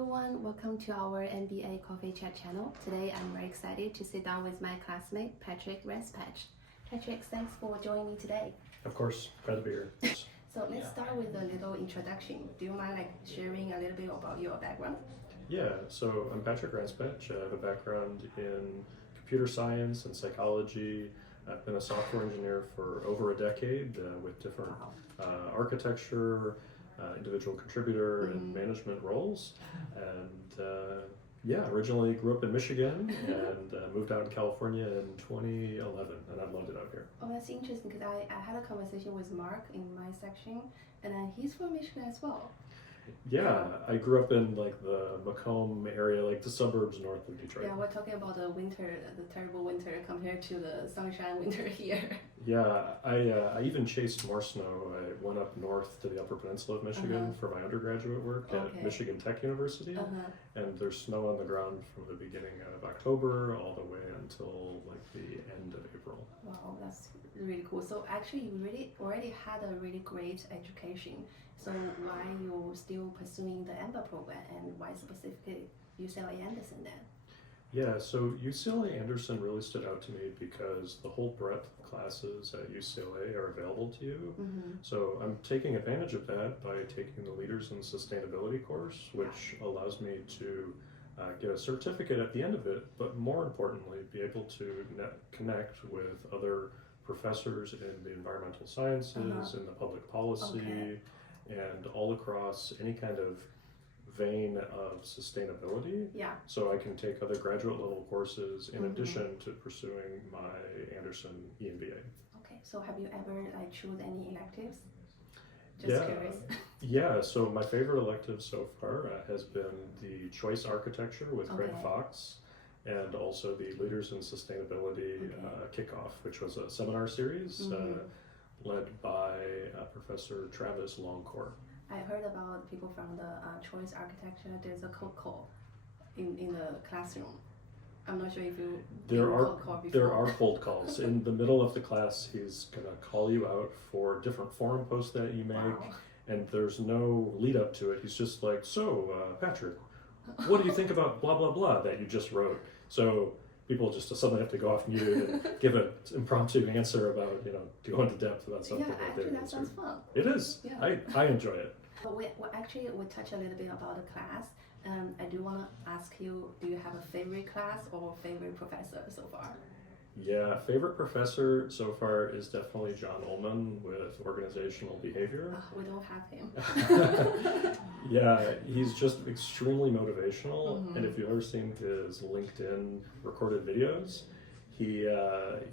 everyone, welcome to our MBA Coffee Chat channel. Today I'm very excited to sit down with my classmate Patrick Ranspach. Patrick, thanks for joining me today. Of course, glad to be here. So let's start with a little introduction. Do you mind sharing a little bit about your background? Yeah, so I'm Patrick Ranspach. I have a background in computer science and psychology. I've been a software engineer for over a decade with different architecture, individual contributor and management roles. And originally grew up in Michigan and moved out in California in 2011, and I've loved it out here. Oh, that's interesting because I had a conversation with Mark in my section, and he's from Michigan as well. Yeah, I grew up in like the Macomb area, like the suburbs north of Detroit. Yeah, we're talking about the winter, the terrible winter compared to the sunshine winter here. Yeah, I even chased more snow. I went up north to the Upper Peninsula of Michigan for my undergraduate work at Michigan Tech University, and there's snow on the ground from the beginning of October all the way until like the end of April. Wow, that's really cool. So actually you really already had a really great education. So why you still pursuing the EMBA program, and why specifically UCLA Anderson then? Yeah, so UCLA Anderson really stood out to me because the whole breadth of classes at UCLA are available to you. So I'm taking advantage of that by taking the Leaders in Sustainability course, which allows me to get a certificate at the end of it, but more importantly, be able to connect with other professors in the environmental sciences, in the public policy, and all across any kind of vein of sustainability. Yeah. So I can take other graduate level courses in addition to pursuing my Anderson EMBA. Okay, so have you ever choose any electives? Just curious. Yeah, so my favorite elective so far has been the Choice Architecture with Craig Fox, and also the Leaders in Sustainability Kickoff, which was a seminar series led by Professor Travis Longcore. I heard about people from the Choice Architecture. There's a cold call in the classroom. I'm not sure if you cold call before. There are cold calls. In the middle of the class, he's gonna call you out for different forum posts that you make, and there's no lead up to it. He's just like, so Patrick, what do you think about blah blah blah that you just wrote? So people just suddenly have to go off mute and give an impromptu answer about, go into depth about something. Yeah, actually that sounds fun. It is. Yeah. I enjoy it. But we touch a little bit about the class. I do want to ask you, do you have a favorite class or favorite professor so far? Yeah, favorite professor so far is definitely John Ullman with organizational behavior. We don't have him. Yeah, he's just extremely motivational, and if you've ever seen his LinkedIn recorded videos, he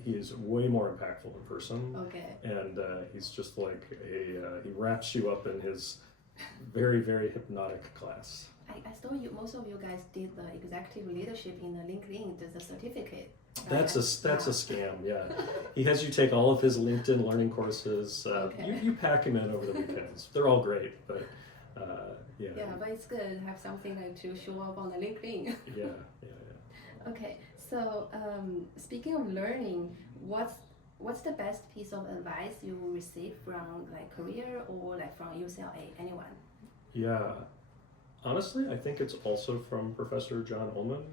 is way more impactful in person. And he's just like he wraps you up in his very, very hypnotic class. I saw most of you guys did the executive leadership in the LinkedIn. There's a certificate. That's a scam. Yeah, he has you take all of his LinkedIn learning courses. You pack him in over the weekends. They're all great, but yeah. Yeah, but it's good to have something to show up on the LinkedIn. Yeah. Okay, so speaking of learning, what's the best piece of advice you received from career or from UCLA? Anyone? Yeah. Honestly, I think it's also from Professor John Ullman.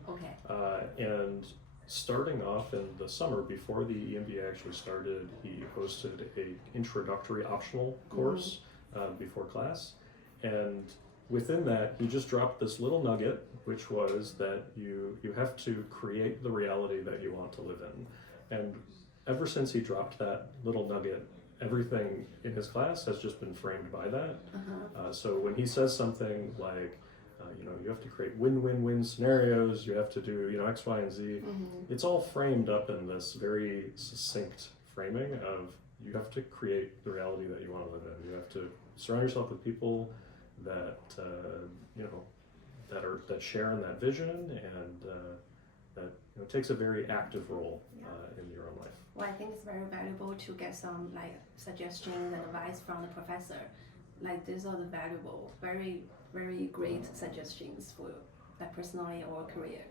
And starting off in the summer, before the EMBA actually started, he hosted a introductory optional course before class. And within that, he just dropped this little nugget, which was that you have to create the reality that you want to live in. And ever since he dropped that little nugget, everything in his class has just been framed by that. So when he says something like, you have to create win-win-win scenarios, you have to do, X, Y, and Z, it's all framed up in this very succinct framing of you have to create the reality that you want to live in. You have to surround yourself with people that, that share in that vision, and that takes a very active role in your own life. Well, I think it's very valuable to get some suggestions and advice from the professor. These are the valuable, very, very great suggestions for personally or career.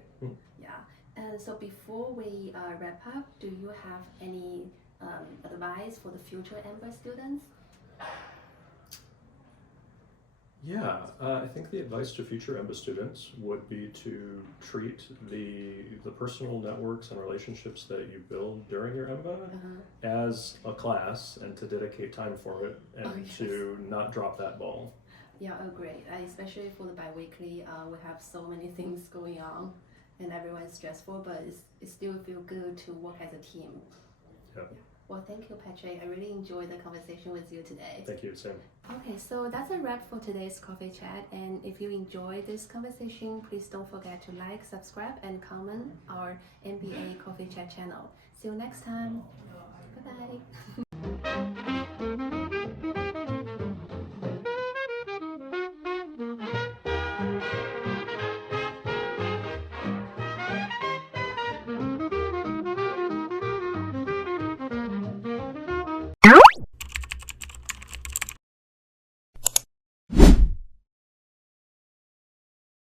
Yeah. And so before we wrap up, do you have any advice for the future EMBA students? Yeah, I think the advice to future EMBA students would be to treat the personal networks and relationships that you build during your EMBA as a class, and to dedicate time for it, and to not drop that ball. Yeah, agree. Especially for the bi-weekly, we have so many things going on, and everyone's stressful, but it still feels good to work as a team. Yeah. Well, thank you, Patrick. I really enjoyed the conversation with you today. Thank you, Sam. Okay, so that's a wrap for today's coffee chat. And if you enjoyed this conversation, please don't forget to like, subscribe, and comment our MBA Coffee Chat channel. See you next time. Bye-bye.